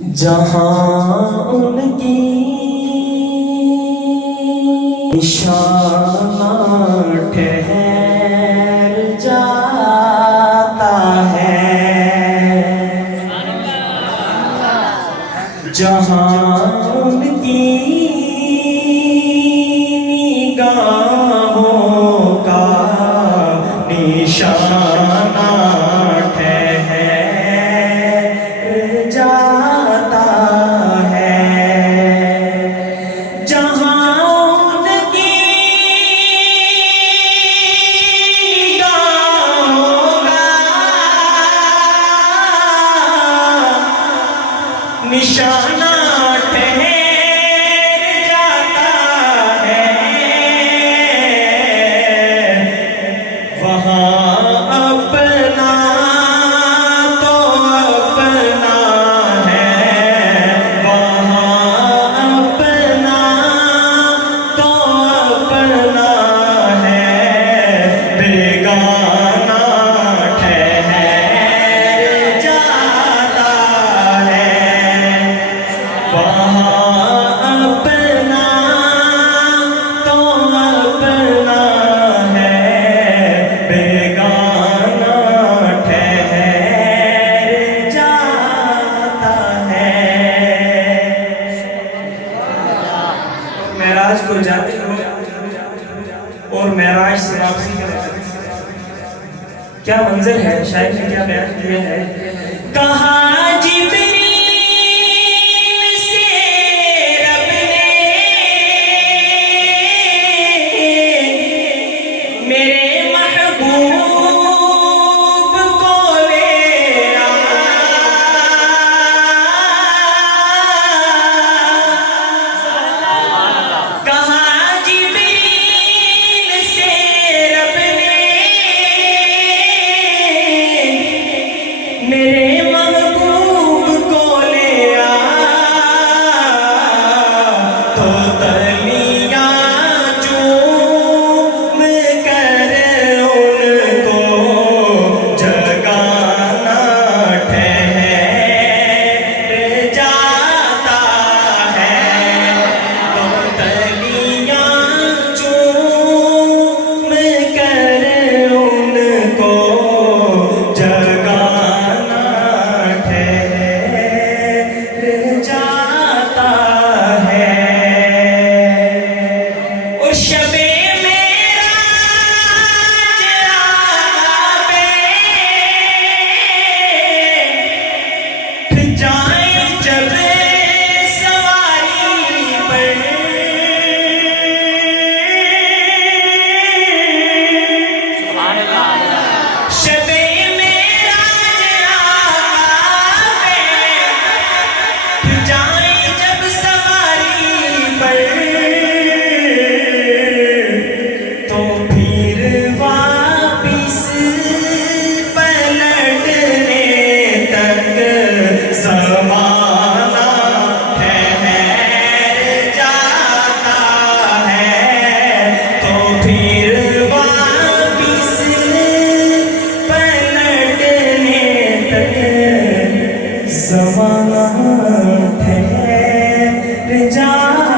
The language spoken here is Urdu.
جہاں ان کی نشانہ ٹھہر جاتا ہے، جہاں ان کی نگاہوں کا نشانہ ٹھہر جاتا ہے، جہاں ان کی نگاہوں کا نشانہ معراج کو جاتے ہو اور معراج سے واپسی کرتے، کیا منظر ہے، شاعر نے کیا بیان کیا ہے، کہا جبریل سے رب نے میرے محبوب کو لے آیا، کہا جبریل سے رب نے میرے محبوب کو لے تو تلیاں چوم کر ان کو جگانا ٹھہر جاتا ہے، تو تلیاں چوم کر ان کو جگانا ٹھہر جاتا ہے، اور شب معراج پہ جائیں جب سواری پر، شب جائیں جب سواری پر، تو پھر واپس پلٹنے تک زمانہ ٹھہر جاتا ہے، تو پھر واپس پلٹنے تک زمانہ ٹھہر جاتا